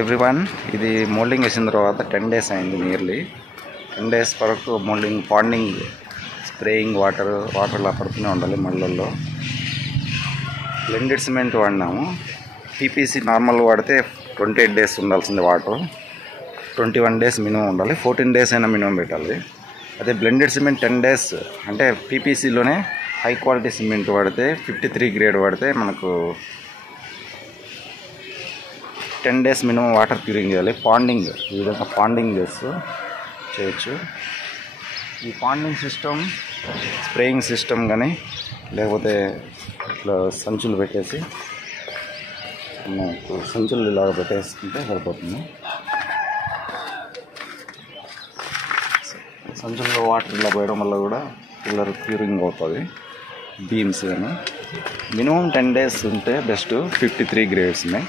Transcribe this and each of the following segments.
Everyone, ఇది moulding వేసిన తర్వాత 10 days అయింది. నియర్లీ 10 days వరకు మోల్డింగ్, పాండింగ్, స్ప్రేయింగ్ వాటర్లా పడుతూనే ఉండాలి. మళ్ళల్లో బ్లెండెడ్ సిమెంట్ వాడినాము. పీపీసీ నార్మల్ వాడితే 28 days ఉండాల్సింది వాటర్, 21 days మినిమం ఉండాలి, 14 days అయినా మినిమం పెట్టాలి. అదే బ్లెండెడ్ సిమెంట్ 10 days అంటే పీపీసీలోనే హై క్వాలిటీ సిమెంట్ వాడితే 53 గ్రేడ్ వాడితే మనకు 10 days మినిమం వాటర్ క్యూరింగ్ చేయాలి. పాండింగ్ ఈ విధంగా పాండింగ్ చేయొచ్చు. ఈ పాండింగ్ సిస్టమ్, స్ప్రేయింగ్ సిస్టమ్ కానీ లేకపోతే ఇట్లా సంచులు పెట్టేసి మనకు సంచులు ఇలాగ పెట్టేసుకుంటే సరిపోతుంది. సంచుల్లో వాటర్ ఇలా పోయడం వల్ల కూడా పిల్లర్ క్యూరింగ్ అవుతుంది. బీమ్స్ కానీ మినిమం 10 days ఉంటే బెస్ట్. 53 గ్రేడ్స్ ఉన్నాయి.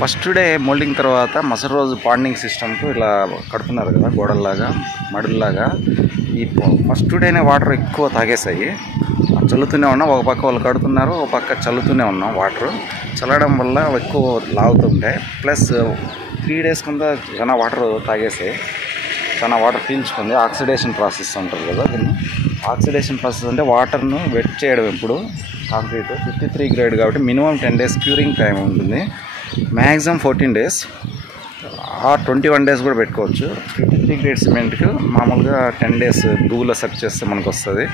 ఫస్ట్ డే మోల్డింగ్ తర్వాత మరుసటి రోజు పాండింగ్ సిస్టమ్కు ఇలా కడుతున్నారు కదా, గోడల్లాగా మడుల్లాగా. ఈ ఫస్ట్ డేనే వాటర్ ఎక్కువ తాగేసాయి. చల్లుతూనే ఉన్నాం, ఒక పక్క వాళ్ళు కడుతున్నారు, ఒక పక్క చల్లుతూనే ఉన్నాం. వాటర్ చల్లడం వల్ల ఎక్కువ లాగుతుంటాయి. ప్లస్ 3 days కింద చాలా వాటర్ తాగేసాయి, చాలా వాటర్ పీల్చుకుంది. ఆక్సిడేషన్ ప్రాసెస్ అంటారు కదా దీన్ని. ఆక్సిడేషన్ ప్రాసెస్ అంటే వాటర్ను వెట్ చేయడం. ఇప్పుడు కాంక్రీట్ 53 గ్రేడ్ కాబట్టి మినిమం 10 days క్యూరింగ్ టైం ఉంటుంది. మ్యాక్సిమం 14 days, 21 days కూడా పెట్టుకోవచ్చు. 53 గ్రేడ్ సిమెంట్కి మామూలుగా 10 days గూగుల్లో సెర్చ్ చేస్తే మనకు వస్తుంది.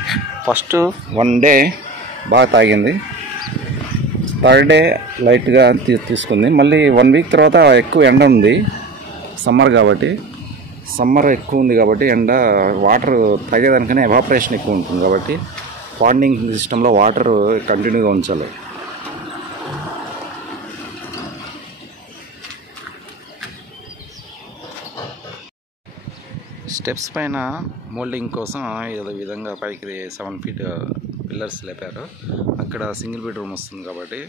ఫస్ట్ 1 day బాగా తాగింది, థర్డ్ డే లైట్గా తీసుకుంది. మళ్ళీ 1 week తర్వాత ఎక్కువ ఎండ ఉంది, సమ్మర్ కాబట్టి. సమ్మర్ ఎక్కువ ఉంది కాబట్టి ఎండ, వాటర్ తాగేదానికనే ఎవాపరేషన్ ఎక్కువ ఉంటుంది కాబట్టి పాండింగ్ సిస్టంలో వాటర్ కంటిన్యూగా ఉంచాలి. స్టెప్స్ పైన మోల్డింగ్ కోసం ఏదో విధంగా పైకి 7 feet పిల్లర్స్ లేపారు. అక్కడ సింగిల్ బెడ్రూమ్ వస్తుంది కాబట్టి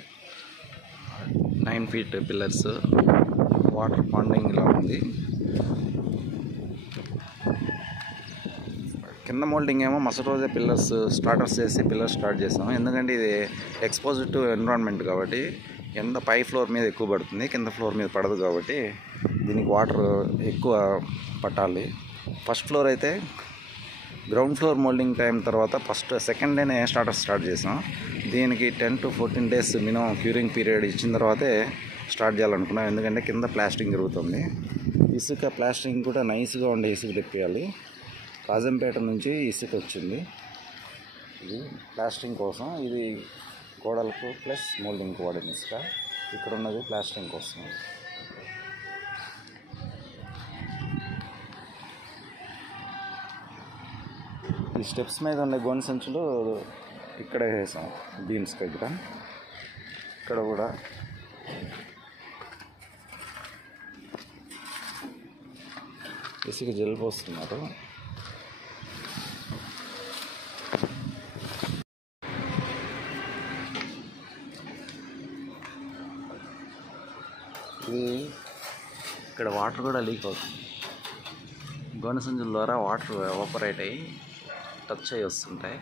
9 feet పిల్లర్స్. వాటర్ పాండింగ్ ఇలా ఉంది. కింద మోల్డింగ్ ఏమో మరుసటి రోజే పిల్లర్స్ స్టార్టర్స్ చేసి పిల్లర్స్ స్టార్ట్ చేసాము. ఎందుకంటే ఇది ఎక్స్పోజ్డ్ టు ఎన్విరాన్మెంట్ కాబట్టి ఎండ పై ఫ్లోర్ మీద ఎక్కువ పడుతుంది, కింద ఫ్లోర్ మీద పడదు కాబట్టి దీనికి వాటర్ ఎక్కువ పట్టాలి. ఫస్ట్ ఫ్లోర్ అయితే గ్రౌండ్ ఫ్లోర్ మోల్డింగ్ టైం తర్వాత సెకండ్ డేనే స్టార్ట్ చేసాం. దీనికి 10 to 14 days minimum curing period ఇచ్చిన తర్వాతే స్టార్ట్ చేయాలనుకున్నాం. ఎందుకంటే కింద ప్లాస్టింగ్ జరుగుతుంది. ఇసుక ప్లాస్టింగ్ కూడా నైస్గా ఉండే ఇసుక తెప్పియాలి. రాజంపేట నుంచి ఇసుక వచ్చింది. ఇది ప్లాస్టింగ్ కోసం, ఇది గోడలకు ప్లస్ మోల్డింగ్కి వాడిన ఇసుక. ఇక్కడ ఉన్నది ప్లాస్టింగ్ కోసం. ఈ స్టెప్స్ మీద ఉండే గోనె సంచులు ఇక్కడే వేసాం, బీమ్స్ దగ్గర. ఇక్కడ కూడా ఇసుక జల్ పోస్తున్నారు. ఇది ఇక్కడ వాటర్ కూడా లీక్ అవుతుంది. గోనె సంచుల ద్వారా వాటర్ ఎవాపరేట్ అయ్యి టచ్ అయ్యి వస్తుంటాయి.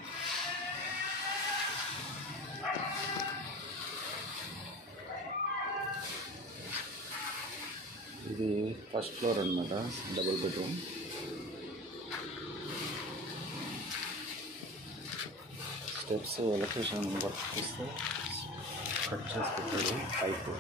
ఇది ఫస్ట్ ఫ్లోర్ అన్నమాట, double bedroom. Steps electrician work చేస్తే కట్ చేసి పెట్టాడు పైపు.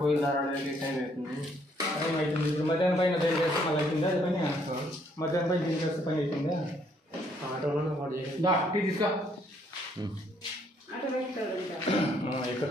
పోయిందారానికి టైం అవుతుంది. టైం అవుతుంది. ఇప్పుడు మధ్యాహ్నం పైన టైం చేస్తే మళ్ళీ అవుతుందా? అది పని మధ్యాహ్నం పైన దీని చేస్తే పని అవుతుందా? ఆటోలో పాటు చేయండి. టీ తీసుకో ఇక్కడ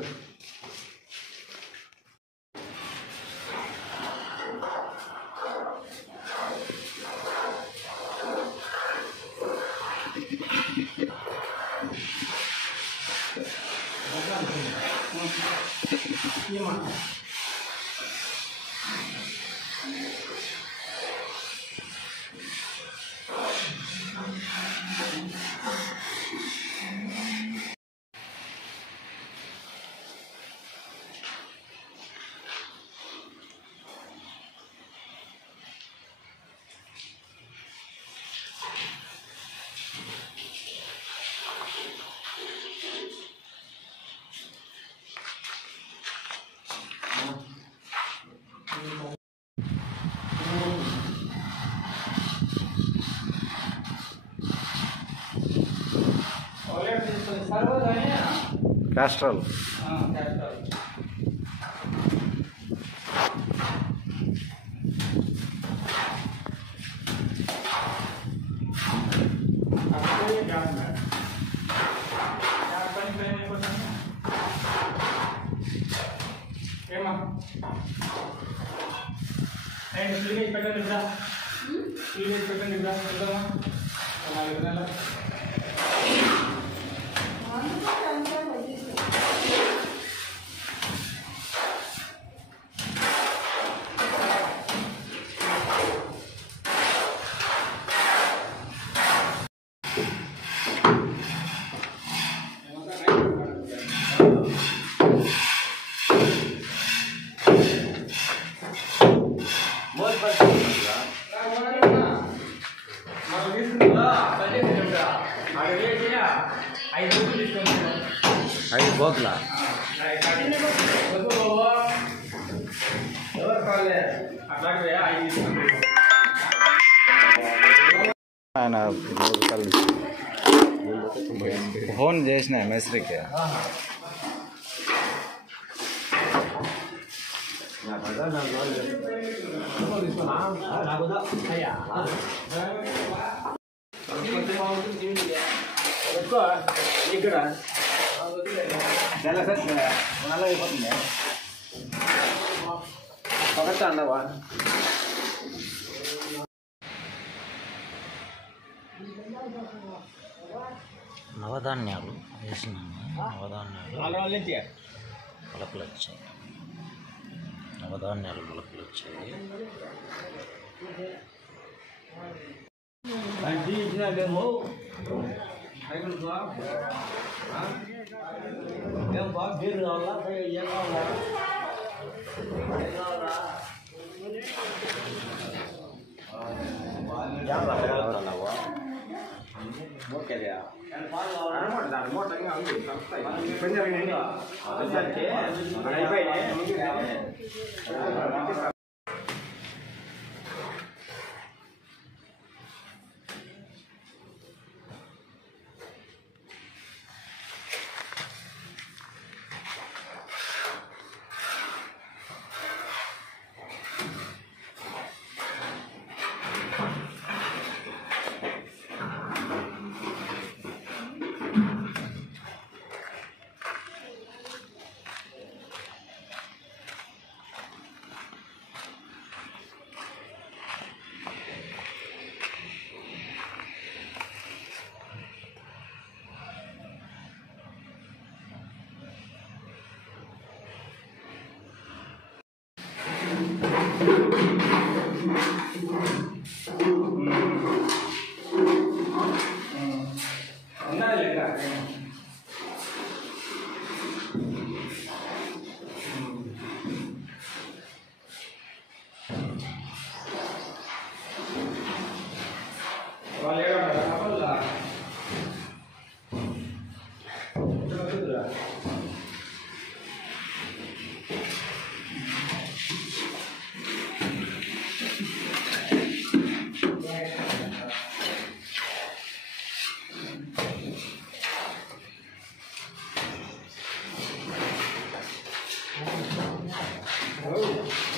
Castrol. Castrol. గోకుల ఆయన ఫోన్ చేసిన మేస్త్రికి ఇక్కడ నల్ల అయిపోతుంది పగట అన్నవా నవధాన్యాలు వేసినాము. నవధాన్యాలు మొలకలు వచ్చాయి. నవధాన్యాలు మొలకలు వచ్చాయి. Oh.